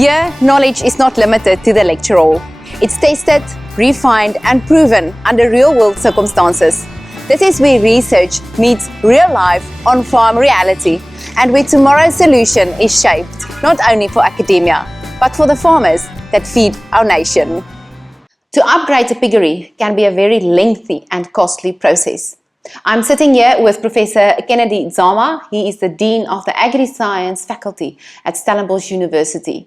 Here, knowledge is not limited to the lecture hall. It's tested, refined and proven under real-world circumstances. This is where research meets real life on-farm reality and where tomorrow's solution is shaped not only for academia, but for the farmers that feed our nation. To upgrade a piggery can be a very lengthy and costly process. I'm sitting here with Professor Kennedy Zama. He is the Dean of the Agri-Science Faculty at Stellenbosch University.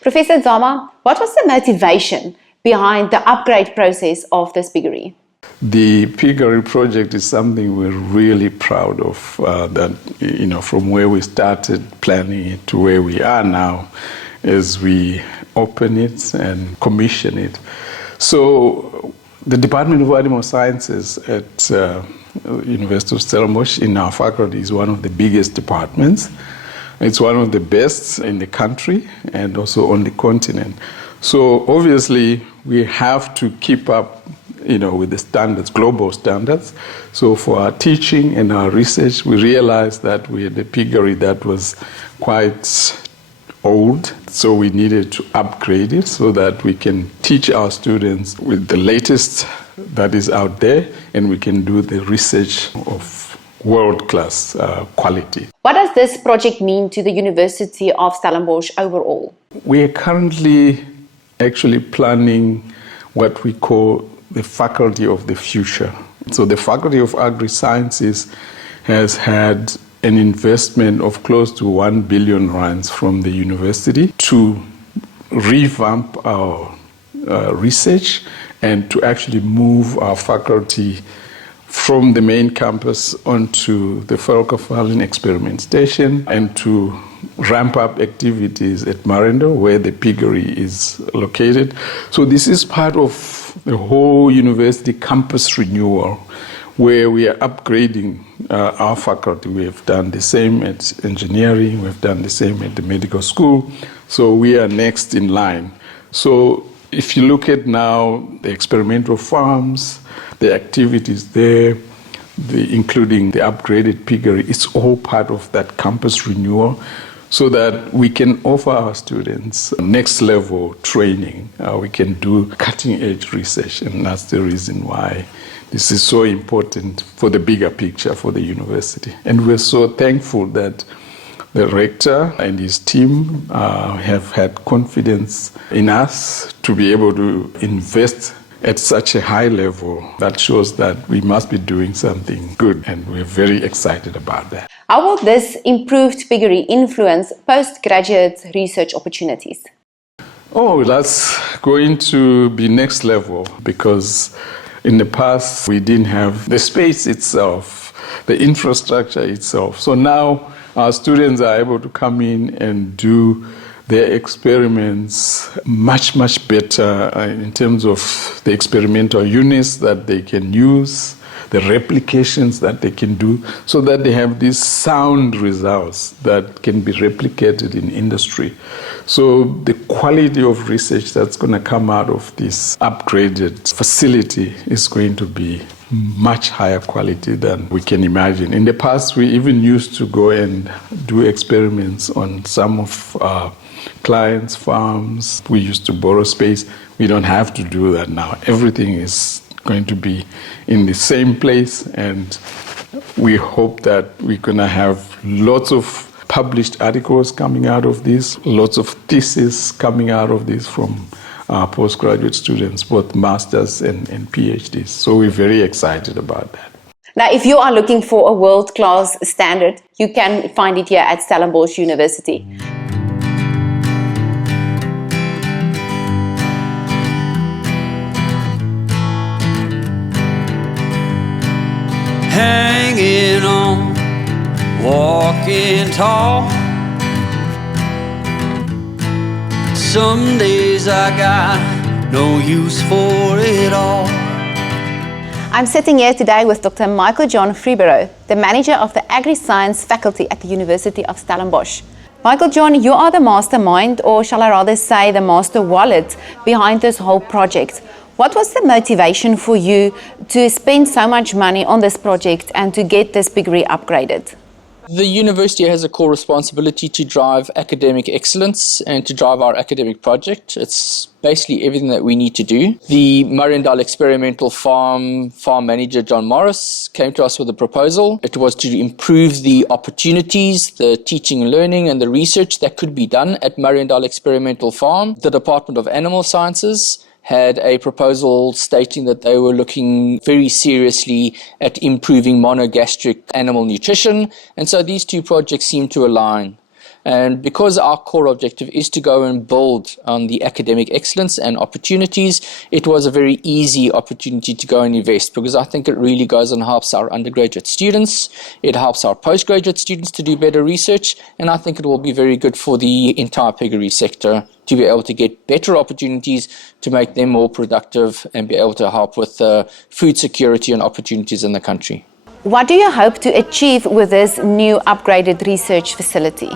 Professor Zama, what was the motivation behind the upgrade process of this piggery? The piggery project is something we're really proud of, from where we started planning it to where we are now as we open it and commission it. So the Department of Animal Sciences at University of Stellenbosch in our faculty is one of the biggest departments. It's one of the best in the country and also on the continent. So obviously we have to keep up with the standards, global standards. So for our teaching and our research, we realized that we had a piggery that was quite old, so we needed to upgrade it so that we can teach our students with the latest that is out there, and we can do the research of world-class quality. What does this project mean to the University of Stellenbosch overall? We are currently actually planning what we call the Faculty of the Future. So the Faculty of Agri-Sciences has had an investment of close to 1 billion rands from the university to revamp our research and to actually move our faculty from the main campus onto the farrowing experiment station and to ramp up activities at Mariendahl, where the piggery is located. So this is part of the whole university campus renewal, where we are upgrading our faculty. We have done the same at engineering, we have done the same at the medical school, so we are next in line. So if you look at now the experimental farms, the activities there, including the upgraded piggery, it's all part of that campus renewal so that we can offer our students next level training. We can do cutting edge research, and that's the reason why this is so important for the bigger picture for the university. And we're so thankful that the rector and his team have had confidence in us to be able to invest at such a high level. That shows that we must be doing something good, and we're very excited about that. How will this improved piggery influence postgraduate research opportunities? Oh, that's going to be next level, because in the past we didn't have the space itself, the infrastructure itself. So now our students are able to come in and do their experiments much, much better in terms of the experimental units that they can use, the replications that they can do, so that they have these sound results that can be replicated in industry. So the quality of research that's going to come out of this upgraded facility is going to be much higher quality than we can imagine. In the past, we even used to go and do experiments on some of our clients' farms. We used to borrow space. We don't have to do that now. Everything is going to be in the same place, and we hope that we're going to have lots of published articles coming out of this, lots of theses coming out of this from our postgraduate students, both masters and PhDs. So we're very excited about that. Now, if you are looking for a world-class standard, you can find it here at Stellenbosch University. Hanging on, walking tall. Some days I got no use for it all. I'm sitting here today with Dr. Michael John Freeborough, the manager of the Agri-Science Faculty at the University of Stellenbosch. Michael John, you are the mastermind, or shall I rather say the master wallet, behind this whole project. What was the motivation for you to spend so much money on this project and to get this piggery upgraded? The university has a core responsibility to drive academic excellence and to drive our academic project. It's basically everything that we need to do. The Mariendahl experimental farm manager, John Morris, came to us with a proposal. It was to improve the opportunities, the teaching and learning and the research that could be done at Mariendahl experimental farm. The Department of Animal Sciences had a proposal stating that they were looking very seriously at improving monogastric animal nutrition. And so these two projects seem to align. And because our core objective is to go and build on the academic excellence and opportunities, it was a very easy opportunity to go and invest, because I think it really goes and helps our undergraduate students, it helps our postgraduate students to do better research, and I think it will be very good for the entire piggery sector to be able to get better opportunities to make them more productive and be able to help with food security and opportunities in the country. What do you hope to achieve with this new upgraded research facility?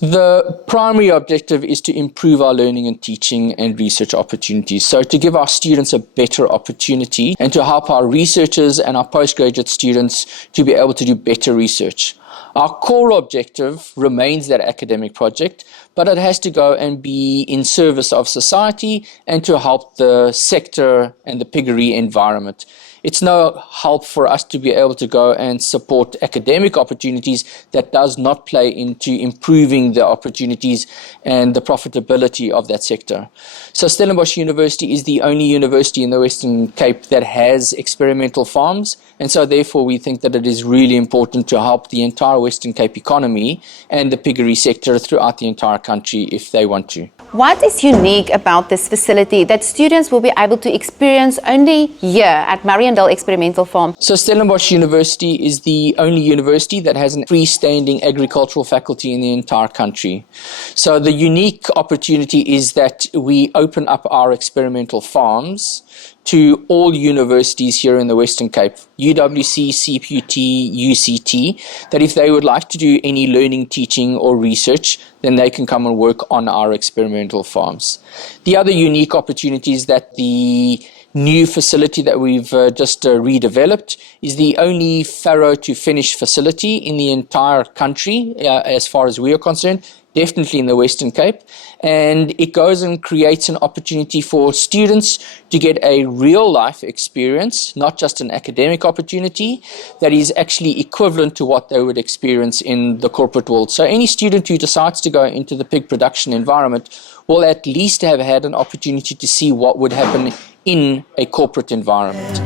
The primary objective is to improve our learning and teaching and research opportunities. So to give our students a better opportunity and to help our researchers and our postgraduate students to be able to do better research. Our core objective remains that academic project, but it has to go and be in service of society and to help the sector and the piggery environment. It's no help for us to be able to go and support academic opportunities that does not play into improving the opportunities and the profitability of that sector. So Stellenbosch University is the only university in the Western Cape that has experimental farms, and so therefore we think that it is really important to help the entire Western Cape economy and the piggery sector throughout the entire country if they want to. What is unique about this facility that students will be able to experience only here at Mariendahl Experimental Farm? So Stellenbosch University is the only university that has a freestanding agricultural faculty in the entire country. So the unique opportunity is that we open up our experimental farms to all universities here in the Western Cape, UWC, CPUT, UCT, that if they would like to do any learning, teaching or research, then they can come and work on our experimental farms. The other unique opportunity is that the new facility that we've just redeveloped is the only farrow to finish facility in the entire country as far as we are concerned, definitely in the Western Cape, and it goes and creates an opportunity for students to get a real life experience, not just an academic opportunity, that is actually equivalent to what they would experience in the corporate world. So any student who decides to go into the pig production environment will at least have had an opportunity to see what would happen in a corporate environment.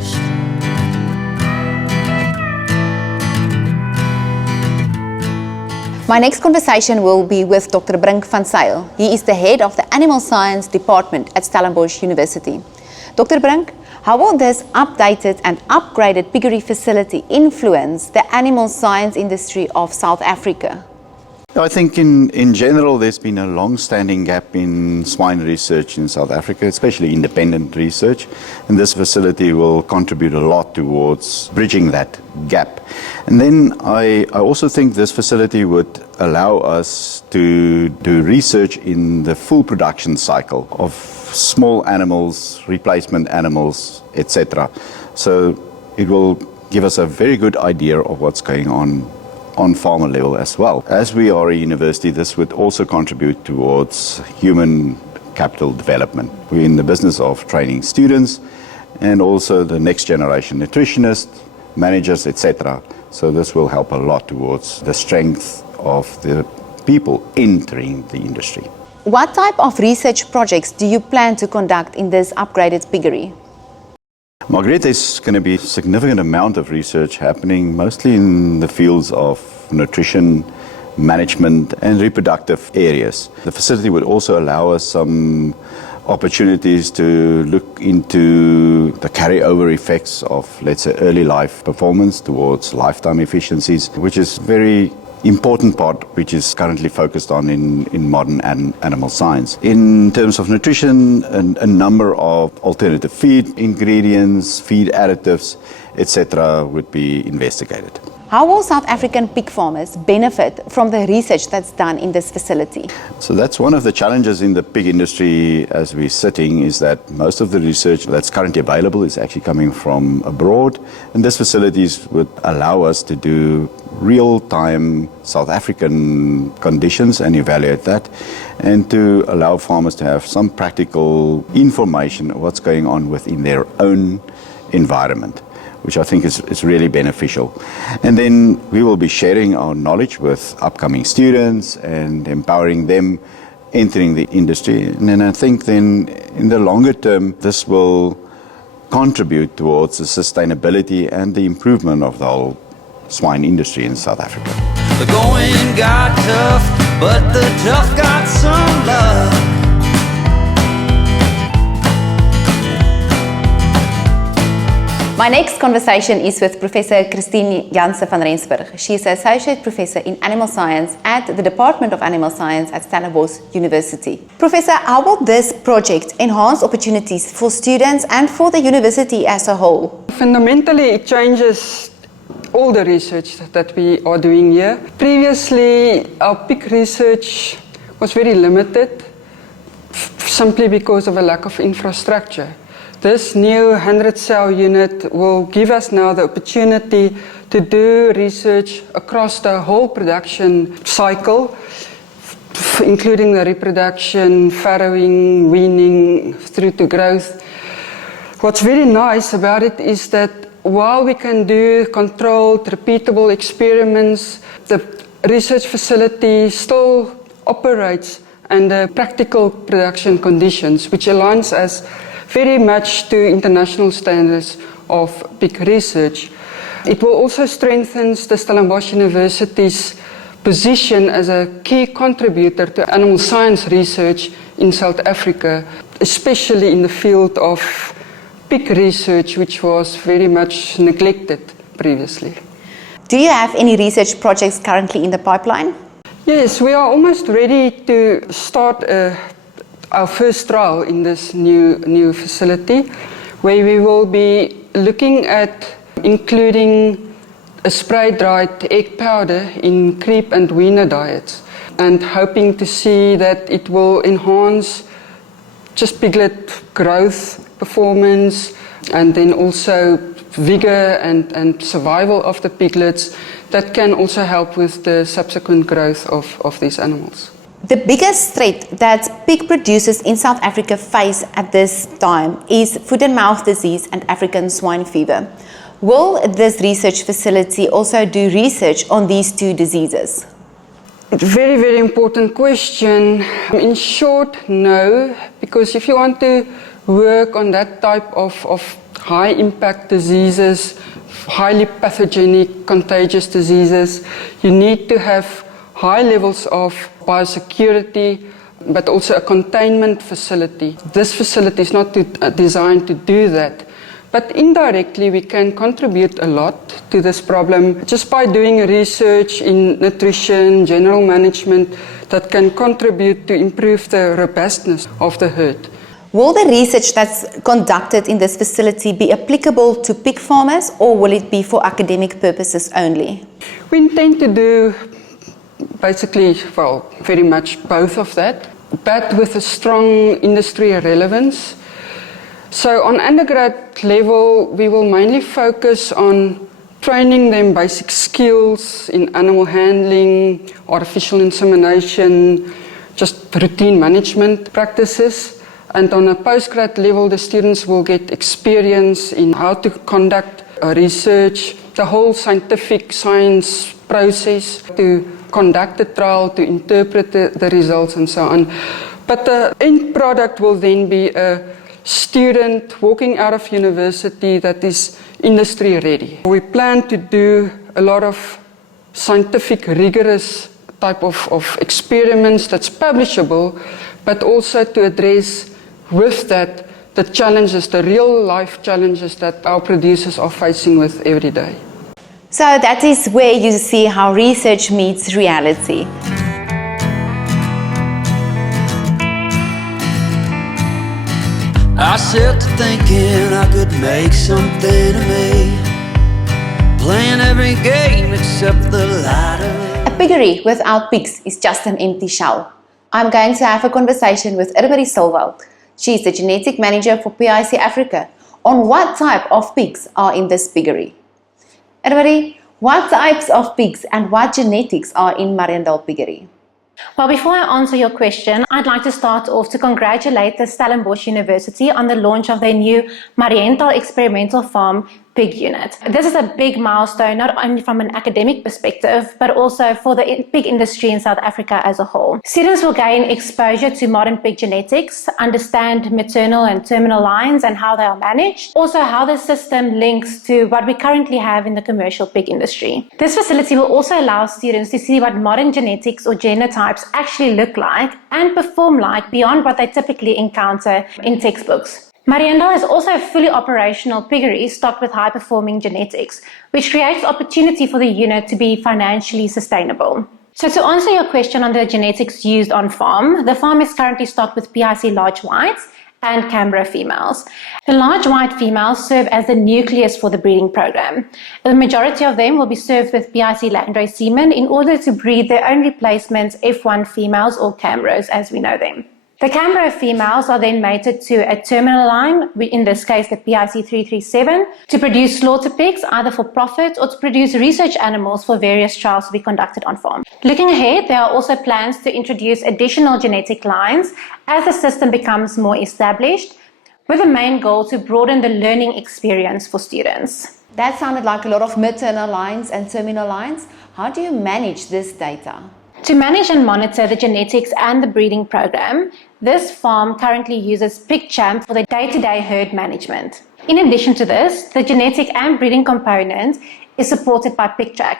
My next conversation will be with Dr. Brink van Zyl. He is the head of the Animal Science Department at Stellenbosch University. Dr. Brink, how will this updated and upgraded piggery facility influence the animal science industry of South Africa? I think in general there's been a long-standing gap in swine research in South Africa, especially independent research, and this facility will contribute a lot towards bridging that gap. And then I also think this facility would allow us to do research in the full production cycle of small animals, replacement animals, etc. So it will give us a very good idea of what's going on farmer level as well. As we are a university, this would also contribute towards human capital development. We're in the business of training students and also the next generation nutritionists, managers, etc. So this will help a lot towards the strength of the people entering the industry. What type of research projects do you plan to conduct in this upgraded piggery? Margaret, there's going to be a significant amount of research happening, mostly in the fields of nutrition, management and reproductive areas. The facility would also allow us some opportunities to look into the carryover effects of, let's say, early life performance towards lifetime efficiencies, which is very important part which is currently focused on in modern animal science. In terms of nutrition, a number of alternative feed ingredients, feed additives, etc. would be investigated. How will South African pig farmers benefit from the research that's done in this facility? So that's one of the challenges in the pig industry as we're sitting, is that most of the research that's currently available is actually coming from abroad, and these facilities would allow us to do real-time South African conditions and evaluate that, and to allow farmers to have some practical information of what's going on within their own environment, which I think is really beneficial. And then we will be sharing our knowledge with upcoming students and empowering them entering the industry. And then I think then in the longer term, this will contribute towards the sustainability and the improvement of the whole swine industry in South Africa. The going got tough, but the tough got some love. My next conversation is with Professor Christine Janse van Rensburg. She is an Associate Professor in Animal Science at the Department of Animal Science at Stellenbosch University. Professor, how will this project enhance opportunities for students and for the university as a whole? Fundamentally, it changes all the research that we are doing here. Previously, our pig research was very limited simply because of a lack of infrastructure. This new 100-cell unit will give us now the opportunity to do research across the whole production cycle, including the reproduction, farrowing, weaning, through to growth. What's very nice about it is that while we can do controlled, repeatable experiments, the research facility still operates under practical production conditions, which aligns us very much to international standards of pig research. It will also strengthen the Stellenbosch University's position as a key contributor to animal science research in South Africa, especially in the field of pig research, which was very much neglected previously. Do you have any research projects currently in the pipeline? Yes, we are almost ready to start our first trial in this new facility, where we will be looking at including a spray-dried egg powder in creep and weaner diets, and hoping to see that it will enhance just piglet growth, performance, and then also vigor and survival of the piglets that can also help with the subsequent growth of these animals. The biggest threat that pig producers in South Africa face at this time is foot and mouth disease and African swine fever. Will this research facility also do research on these two diseases? Very, very important question. In short, no, because if you want to work on that type of high impact diseases, highly pathogenic, contagious diseases, you need to have high levels of biosecurity, but also a containment facility. This facility is not designed to do that. But indirectly, we can contribute a lot to this problem just by doing research in nutrition, general management, that can contribute to improve the robustness of the herd. Will the research that's conducted in this facility be applicable to pig farmers, or will it be for academic purposes only? We intend to do basically, well, very much both of that, but with a strong industry relevance. So on undergrad level, we will mainly focus on training them basic skills in animal handling, artificial insemination, just routine management practices. And on a postgrad level, the students will get experience in how to conduct research, the whole scientific science process, to conduct the trial, to interpret the results and so on. But the end product will then be a student walking out of university that is industry ready. We plan to do a lot of scientific, rigorous type of experiments that's publishable, but also to address with that the challenges, the real life challenges that our producers are facing with every day. So that is where you see how research meets reality. I set to thinking I could make something of me. playing every game except the ladder. A piggery without pigs is just an empty shell. I'm going to have a conversation with Irmari Silva. She is the genetic manager for PIC Africa on what type of pigs are in this piggery. Irmari, what types of pigs and what genetics are in Mariendahl piggery? Well, before I answer your question, I'd like to start off to congratulate the Stellenbosch University on the launch of their new Mariendahl experimental farm pig unit. This is a big milestone, not only from an academic perspective, but also for the pig industry in South Africa as a whole. Students will gain exposure to modern pig genetics, understand maternal and terminal lines and how they are managed, also how the system links to what we currently have in the commercial pig industry. This facility will also allow students to see what modern genetics or genotypes actually look like and perform like beyond what they typically encounter in textbooks. Mariendahl is also a fully operational piggery stocked with high-performing genetics, which creates opportunity for the unit to be financially sustainable. So to answer your question on the genetics used on farm, the farm is currently stocked with PIC large whites and Canberra females. The large white females serve as the nucleus for the breeding program. The majority of them will be served with PIC Landrace semen in order to breed their own replacements F1 females or Canberras as we know them. The Canberra females are then mated to a terminal line, in this case the PIC 337, to produce slaughter pigs either for profit or to produce research animals for various trials to be conducted on farm. Looking ahead, there are also plans to introduce additional genetic lines as the system becomes more established, with the main goal to broaden the learning experience for students. That sounded like a lot of maternal lines and terminal lines. How do you manage this data? To manage and monitor the genetics and the breeding program, this farm currently uses PigChamp for the day-to-day herd management. In addition to this, the genetic and breeding component is supported by PigTrack,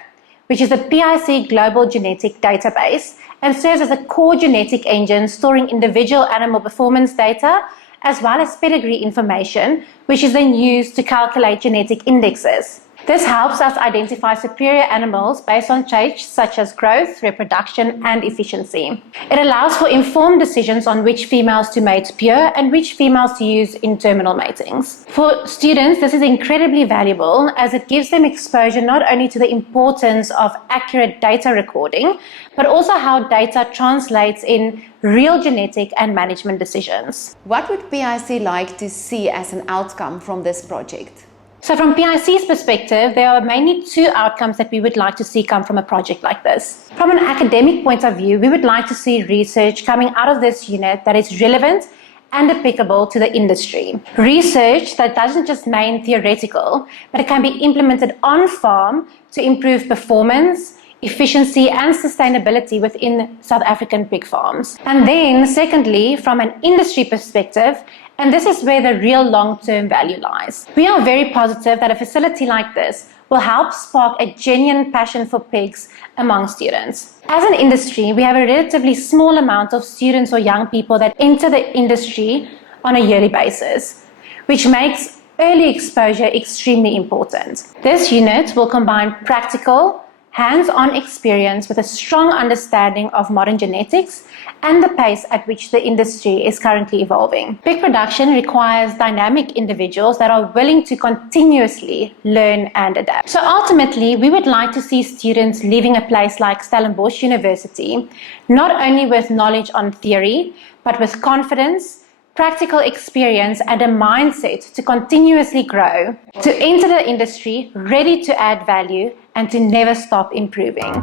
which is the PIC global genetic database and serves as a core genetic engine storing individual animal performance data as well as pedigree information, which is then used to calculate genetic indexes. This helps us identify superior animals based on traits such as growth, reproduction, and efficiency. It allows for informed decisions on which females to mate pure and which females to use in terminal matings. For students, this is incredibly valuable as it gives them exposure not only to the importance of accurate data recording, but also how data translates in real genetic and management decisions. What would PIC like to see as an outcome from this project? So from PIC's perspective, there are mainly two outcomes that we would like to see come from a project like this. From an academic point of view, we would like to see research coming out of this unit that is relevant and applicable to the industry. Research that doesn't just remain theoretical, but it can be implemented on farm to improve performance, efficiency and sustainability within South African pig farms. And then secondly, from an industry perspective, and this is where the real long-term value lies. We are very positive that a facility like this will help spark a genuine passion for pigs among students. As an industry, we have a relatively small amount of students or young people that enter the industry on a yearly basis, which makes early exposure extremely important. This unit will combine practical, hands-on experience with a strong understanding of modern genetics and the pace at which the industry is currently evolving. Pig production requires dynamic individuals that are willing to continuously learn and adapt. So ultimately, we would like to see students leaving a place like Stellenbosch University, not only with knowledge on theory, but with confidence, practical experience and a mindset to continuously grow, to enter the industry ready to add value and to never stop improving.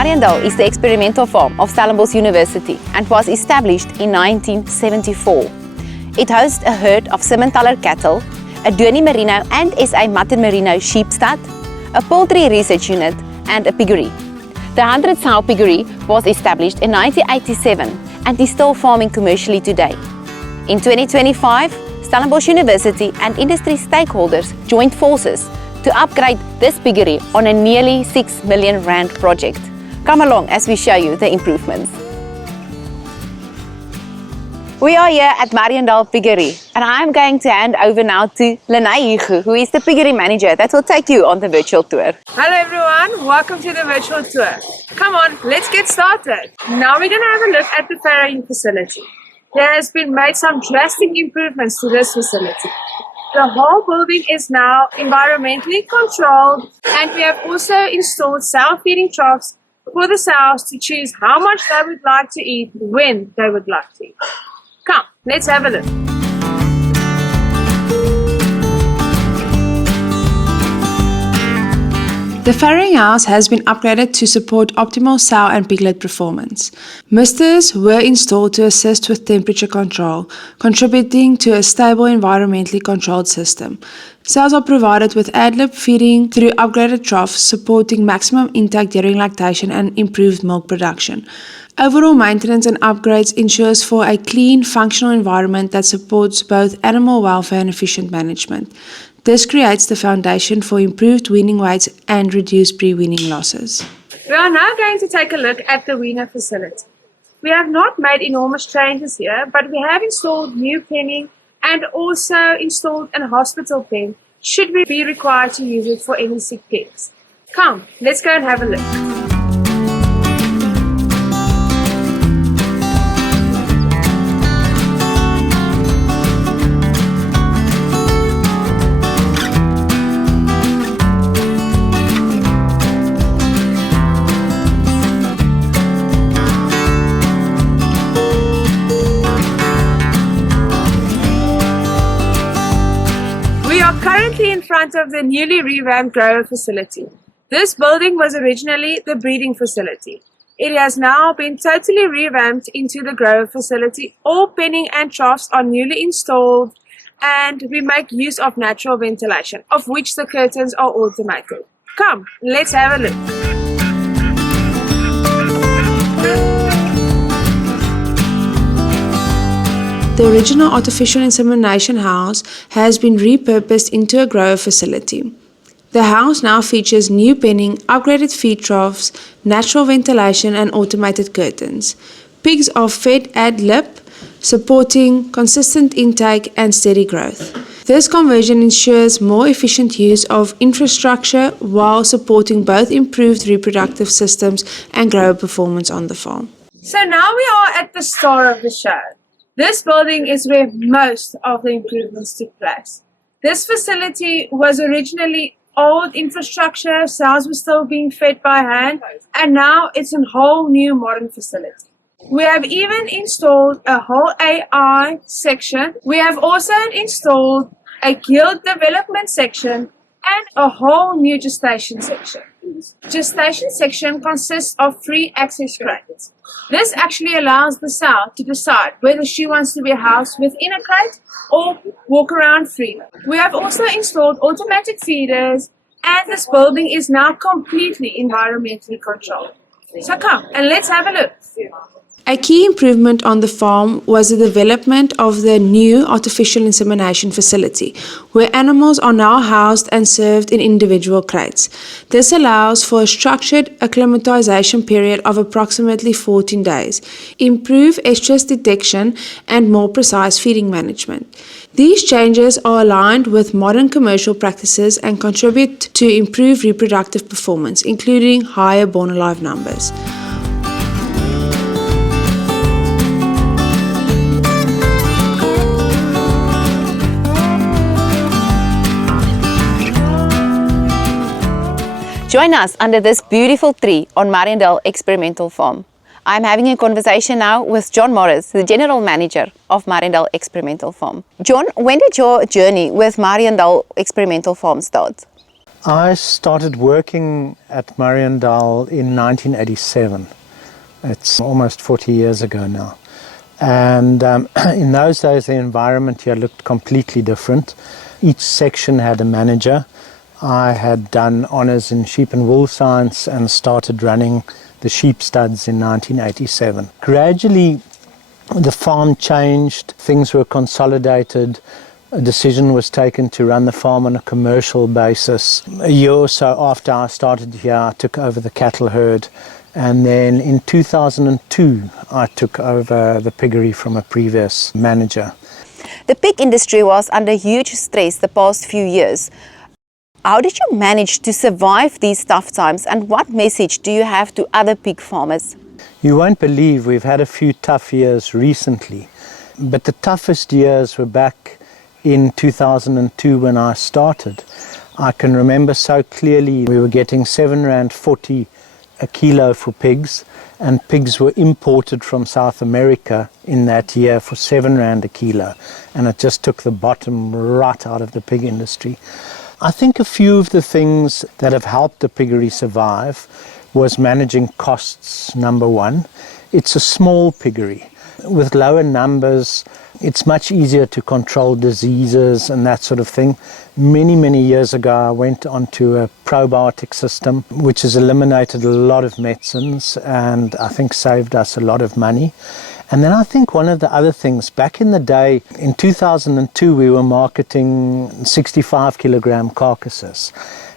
Mariendahl is the experimental farm of Stellenbosch University and was established in 1974. It hosts a herd of Simmentaler cattle, a Dohne Merino and SA Mutton Merino sheep stud, a poultry research unit and a piggery. The 100-sow piggery was established in 1987 and is still farming commercially today. In 2025, Stellenbosch University and industry stakeholders joined forces to upgrade this piggery on a nearly R6 million project. Come along as we show you the improvements. We are here at Mariendahl Piggery, and I'm going to hand over now to Lenay, who is the piggery manager that will take you on the virtual tour. Hello everyone, welcome to the virtual tour. Come on, let's get started. Now we're going to have a look at the farrowing facility. There has been made some drastic improvements to this facility. The whole building is now environmentally controlled, and we have also installed sow feeding troughs for the sows to choose how much they would like to eat when they would like to eat. Come, let's have a look. The farrowing house has been upgraded to support optimal sow and piglet performance. Misters were installed to assist with temperature control, contributing to a stable environmentally controlled system. Sows are provided with ad-lib feeding through upgraded troughs, supporting maximum intake during lactation and improved milk production. Overall maintenance and upgrades ensures for a clean, functional environment that supports both animal welfare and efficient management. This creates the foundation for improved weaning weights and reduced pre-weaning losses. We are now going to take a look at the weaner facility. We have not made enormous changes here, but we have installed new penning and also installed a hospital pen should we be required to use it for any sick pigs. Come, let's go and have a look. Currently in front of the newly revamped grower facility. This building was originally the breeding facility. It has now been totally revamped into the grower facility. All penning and troughs are newly installed, and we make use of natural ventilation, of which the curtains are automated. Come, let's have a look. The original artificial insemination house has been repurposed into a grower facility. The house now features new penning, upgraded feed troughs, natural ventilation and automated curtains. Pigs are fed ad-lib, supporting consistent intake and steady growth. This conversion ensures more efficient use of infrastructure while supporting both improved reproductive systems and grower performance on the farm. So now we are at the star of the show. This building is where most of the improvements took place. This facility was originally old infrastructure, sows were still being fed by hand, and now it's a whole new modern facility. We have even installed a whole AI section. We have also installed a gilt development section and a whole new gestation section. Gestation section consists of free access crates. This actually allows the sow to decide whether she wants to be housed within a crate or walk around free. We have also installed automatic feeders, and this building is now completely environmentally controlled. So come and let's have a look. A key improvement on the farm was the development of the new artificial insemination facility, where animals are now housed and served in individual crates. This allows for a structured acclimatization period of approximately 14 days, improved estrus detection, and more precise feeding management. These changes are aligned with modern commercial practices and contribute to improved reproductive performance, including higher born alive numbers. Join us under this beautiful tree on Mariendahl Experimental Farm. I'm having a conversation now with John Morris, the General Manager of Mariendahl Experimental Farm. John, when did your journey with Mariendahl Experimental Farm start? I started working at Mariendahl in 1987. It's almost 40 years ago now. And in those days, the environment here looked completely different. Each section had a manager. I had done honours in sheep and wool science and started running the sheep studs in 1987. Gradually, the farm changed, things were consolidated, a decision was taken to run the farm on a commercial basis. A year or so after I started here, I took over the cattle herd And then in 2002, I took over the piggery from a previous manager. The pig industry was under huge stress the past few years. How did you manage to survive these tough times, and what message do you have to other pig farmers? You won't believe we've had a few tough years recently, but the toughest years were back in 2002 when I started. I can remember so clearly we were getting R7.40 a kilo for pigs, and pigs were imported from South America in that year for R7 a kilo, and it just took the bottom right out of the pig industry. I think a few of the things that have helped the piggery survive was managing costs, number one. It's a small piggery. With lower numbers, it's much easier to control diseases and that sort of thing. Many years ago, I went onto a probiotic system, which has eliminated a lot of medicines and I think saved us a lot of money. And then I think one of the other things, back in the day, in 2002, we were marketing 65 kilogram carcasses.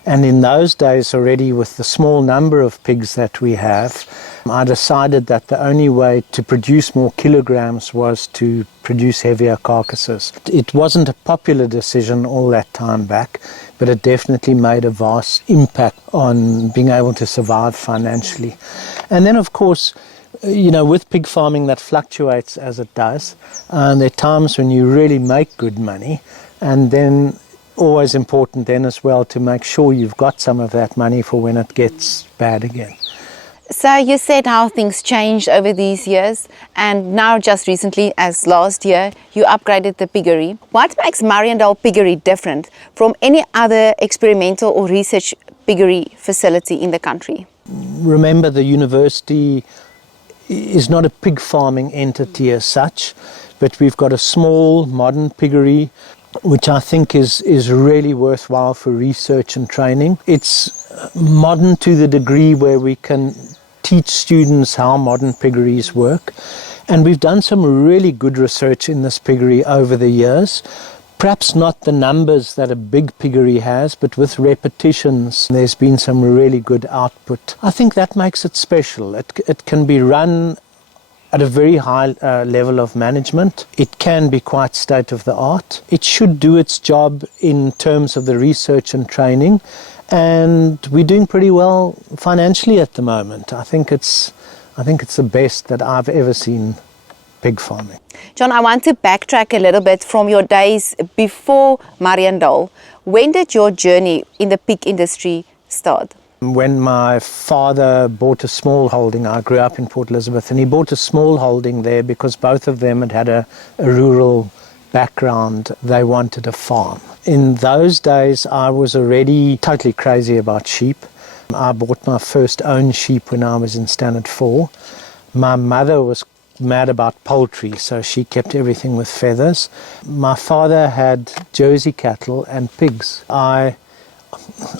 And in those days already, with the small number of pigs that we have, I decided that the only way to produce more kilograms was to produce heavier carcasses. It wasn't a popular decision all that time back, but it definitely made a vast impact on being able to survive financially. And then, of course, you know, with pig farming that fluctuates as it does, and there are times when you really make good money, and then always important then as well to make sure you've got some of that money for when it gets bad again. So you said how things changed over these years, and now just recently, as last year, you upgraded the piggery. What makes Mariendahl piggery different from any other experimental or research piggery facility in the country? Remember, the university is not a pig farming entity as such, but we've got a small modern piggery which I think is really worthwhile for research and training. It's modern to the degree where we can teach students how modern piggeries work. And we've done some really good research in this piggery over the years. Perhaps not the numbers that a big piggery has, but with repetitions, there's been some really good output. I think that makes it special. It can be run at a very high level of management. It can be quite state-of-the-art. It should do its job in terms of the research and training, and we're doing pretty well financially at the moment. I think it's the best that I've ever seen pig farming. John, I want to backtrack a little bit from your days before Mariendahl. When did your journey in the pig industry start? When my father bought a small holding, I grew up in Port Elizabeth, and he bought a small holding there because both of them had a rural background. They wanted a farm. In those days, I was already totally crazy about sheep. I bought my first own sheep when I was in Standard 4. My mother was mad about poultry, so she kept everything with feathers. My father had Jersey cattle and pigs. I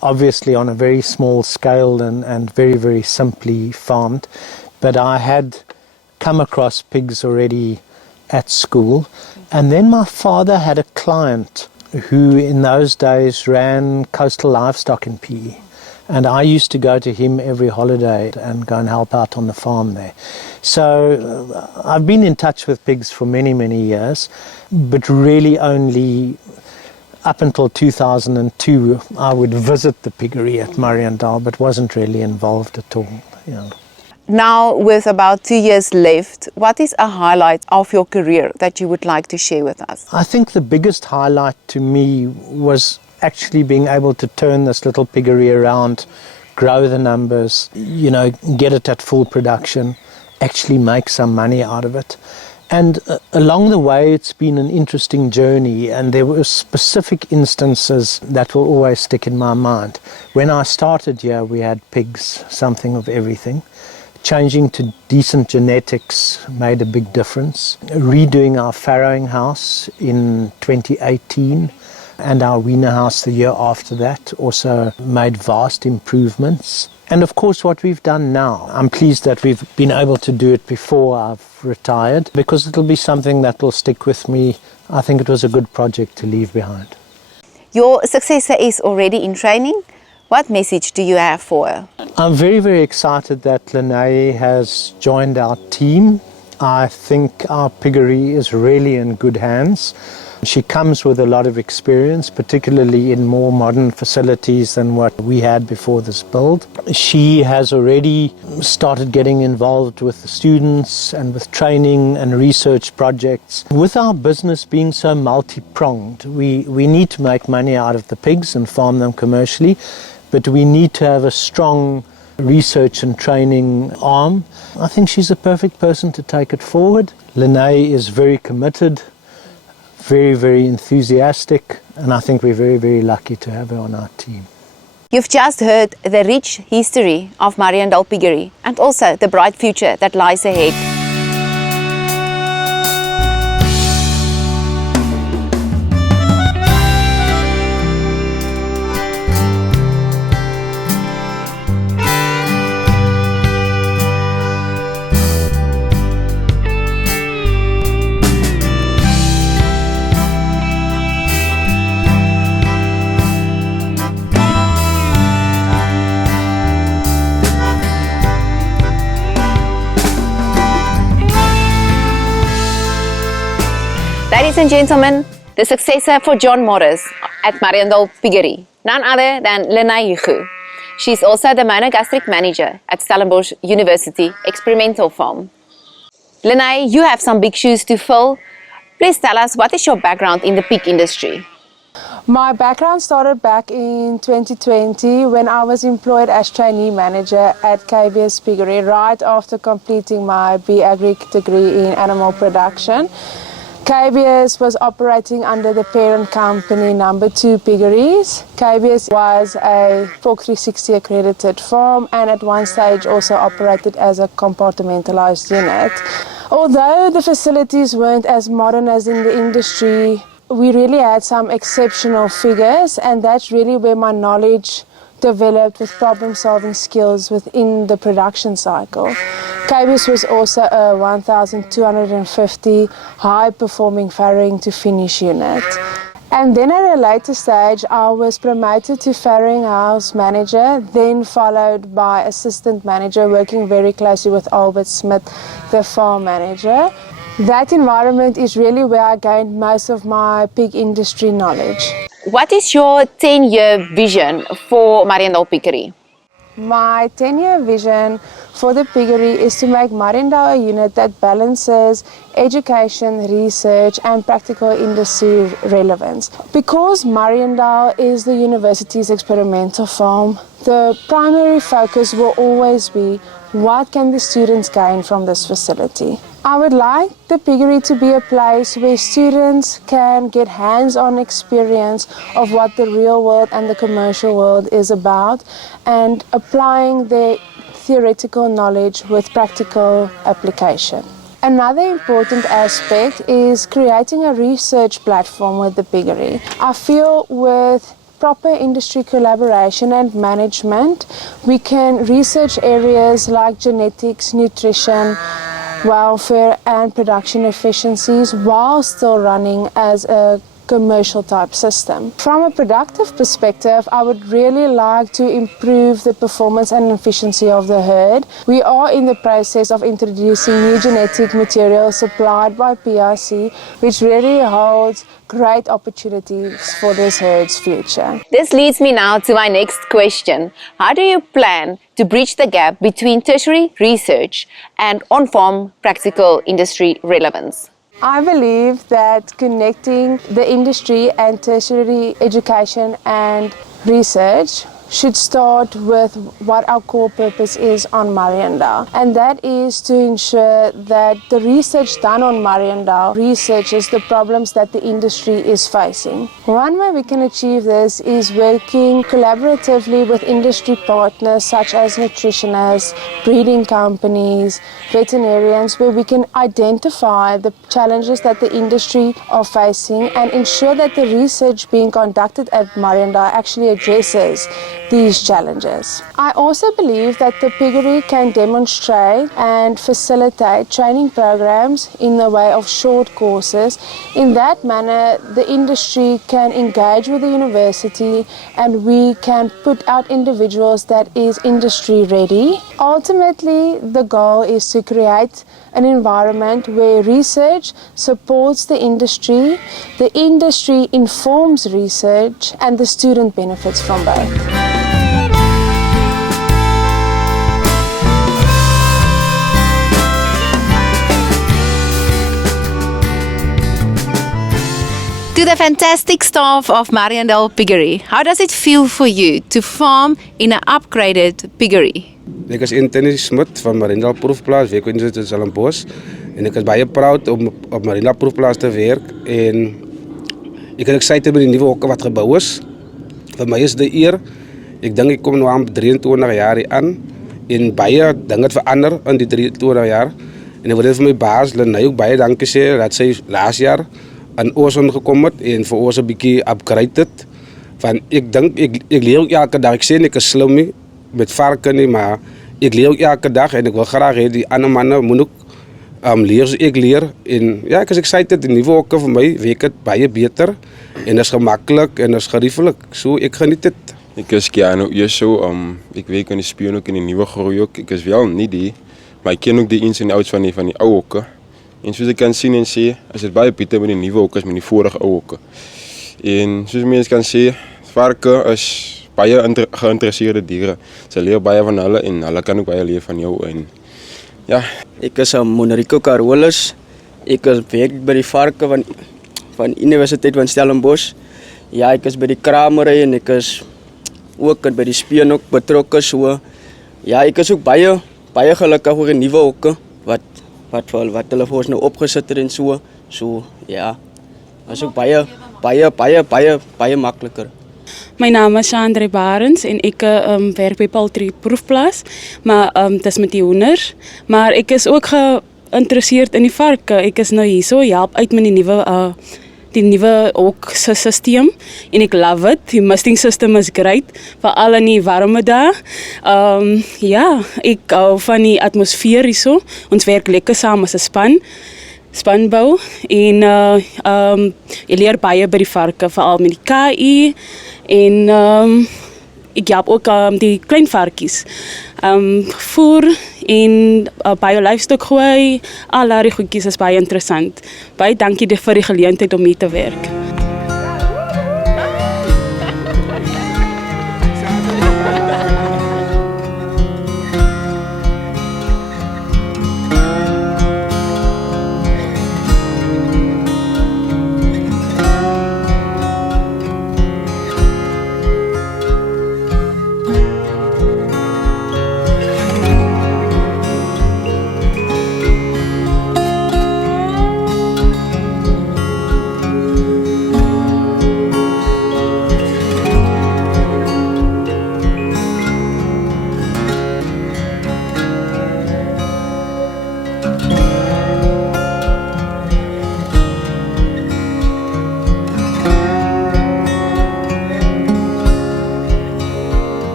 obviously on a very small scale and very simply farmed, but I had come across pigs already at school. And then my father had a client who in those days ran coastal livestock in PE, and I used to go to him every holiday and go and help out on the farm there. So I've been in touch with pigs for many years, but really only up until 2002, I would visit the piggery at Mariendahl, but wasn't really involved at all. You know. Now, with about 2 years left, what is a highlight of your career that you would like to share with us? I think the biggest highlight to me was actually being able to turn this little piggery around, grow the numbers, you know, get it at full production, actually make some money out of it. And along the way, it's been an interesting journey, and there were specific instances that will always stick in my mind. When I started here, we had pigs, something of everything. Changing to decent genetics made a big difference. Redoing our farrowing house in 2018 and our weaner house the year after that also made vast improvements. And of course what we've done now, I'm pleased that we've been able to do it before I've retired, because it'll be something that will stick with me. I think it was a good project to leave behind. Your successor is already in training. What message do you have for her? I'm very, very excited that Lene has joined our team. I think our piggery is really in good hands. She comes with a lot of experience, particularly in more modern facilities than what we had before this build. She has already started getting involved with the students and with training and research projects. With our business being so multi-pronged, we need to make money out of the pigs and farm them commercially, but we need to have a strong research and training arm. I think she's a perfect person to take it forward. Lene is very committed, very, very enthusiastic, and I think we're very, very lucky to have her on our team. You've just heard the rich history of Mariendahl Piggery and also the bright future that lies ahead. Ladies and gentlemen, the successor for John Morris at Mariendahl Piggery, none other than Lene Hugo. She's also the monogastric manager at Stellenbosch University Experimental Farm. Lene, you have some big shoes to fill. Please tell us, what is your background in the pig industry? My background started back in 2020 when I was employed as trainee manager at KBS Piggery right after completing my B.Agric degree in animal production. KBS was operating under the parent company number 2 Piggeries. KBS was a Pork 360 accredited farm and at one stage also operated as a compartmentalized unit. Although the facilities weren't as modern as in the industry, we really had some exceptional figures, and that's really where my knowledge developed with problem-solving skills within the production cycle. KBS was also a 1,250 high-performing farrowing to finish unit. And then at a later stage, I was promoted to farrowing house manager, then followed by assistant manager, working very closely with Albert Smith, the farm manager. That environment is really where I gained most of my pig industry knowledge. What is your 10-year vision for Mariendahl Piggery? My 10-year vision for the piggery is to make Mariendahl a unit that balances education, research and practical industry relevance. Because Mariendahl is the university's experimental farm, the primary focus will always be what can the students gain from this facility. I would like the piggery to be a place where students can get hands-on experience of what the real world and the commercial world is about and applying their theoretical knowledge with practical application. Another important aspect is creating a research platform with the piggery. I feel with proper industry collaboration and management, we can research areas like genetics, nutrition, welfare and production efficiencies while still running as a commercial type system. From a productive perspective, I would really like to improve the performance and efficiency of the herd. We are in the process of introducing new genetic material supplied by PRC, which really holds great opportunities for this herd's future. This leads me now to my next question. How do you plan to bridge the gap between tertiary research and on-farm practical industry relevance? I believe that connecting the industry and tertiary education and research should start with what our core purpose is on Mariendahl, and that is to ensure that the research done on Mariendahl researches the problems that the industry is facing. One way we can achieve this is working collaboratively with industry partners such as nutritionists, breeding companies, veterinarians, where we can identify the challenges that the industry are facing and ensure that the research being conducted at Mariendahl actually addresses these challenges. I also believe that the piggery can demonstrate and facilitate training programs in the way of short courses. In that manner, the industry can engage with the university and we can put out individuals that is industry ready. Ultimately, the goal is to create an environment where research supports the industry informs research, and the student benefits from both. To the fantastic staff of Mariendahl Piggery, how does it feel for you to farm in an upgraded piggery? Ek is Anthony Smit van Mariendahl Proefplaas, werk in Stellenbosch. En ek is baie proud om op Mariendahl Proefplaas te werk. En ek is excited met die nuwe hokke wat gebou is. Vir my is dit eer. Ek dink ek kom nou aan 23 jaar hier aan. En baie dinge het verander in die 23 jaar. En ek wil vir my baas, Lenay, ook baie dankie sê dat sy laas jaar aan ons gekom het en vir ons 'n bietjie upgrade het. Van ek dink ek leer ook elke dag. Ek sê ek is slim nie met varke nie, maar ek leer ook elke dag en ek wil graag hê die ander manne moet ook leer soos ek leer. En ja, ek is excited. Die nuwe hokke vir my werk het baie beter en is gemaklik en is gerieflik. So ek geniet dit. Ek is Keanu Eso, ek werk in die spion ook in die nuwe groei ook. Ek is wel nie die, maar ek ken ook die ins en outs van die ou hokke. En soos ek kan sien en sê, is dit baie beter met die nuwe hokke as met die vorige ou hokke. En soos mense kan sê, varke is baie geïnteresseerde diere. Ze leer baie van hulle en hulle kan ook baie leer van jou. En ja. Ek is Monrico Carolus. Ek werk by die varke van Universiteit van Stellenbosch. Ja, ek is by die kramery en ek is ook by die speen ook betrokke so. Ja, ek is ook baie gelukkig oor die nuwe hokke wat hulle vir ons nou opgesit het en so. So ja, is ook baie makliker. My naam is Andre Barends en ek werk by poultry proefplaas, maar dis met die hoenders. Maar ek is ook geïnteresseerd in die varke. Ek is nou hier so help uit met die nuwe hok systeem en ek love it. Die misting system is great, veral in die warme dae. Ja, ek hou van die atmosfeer hier so. Ons werk lekker saam as 'n spanbou en jy leer baie by die varke, veral met die KI en ek help ook die klein varkies voer en baie livestock gooi, al die goedjies is baie interessant. Baie dankie vir die geleentheid om hier te werk.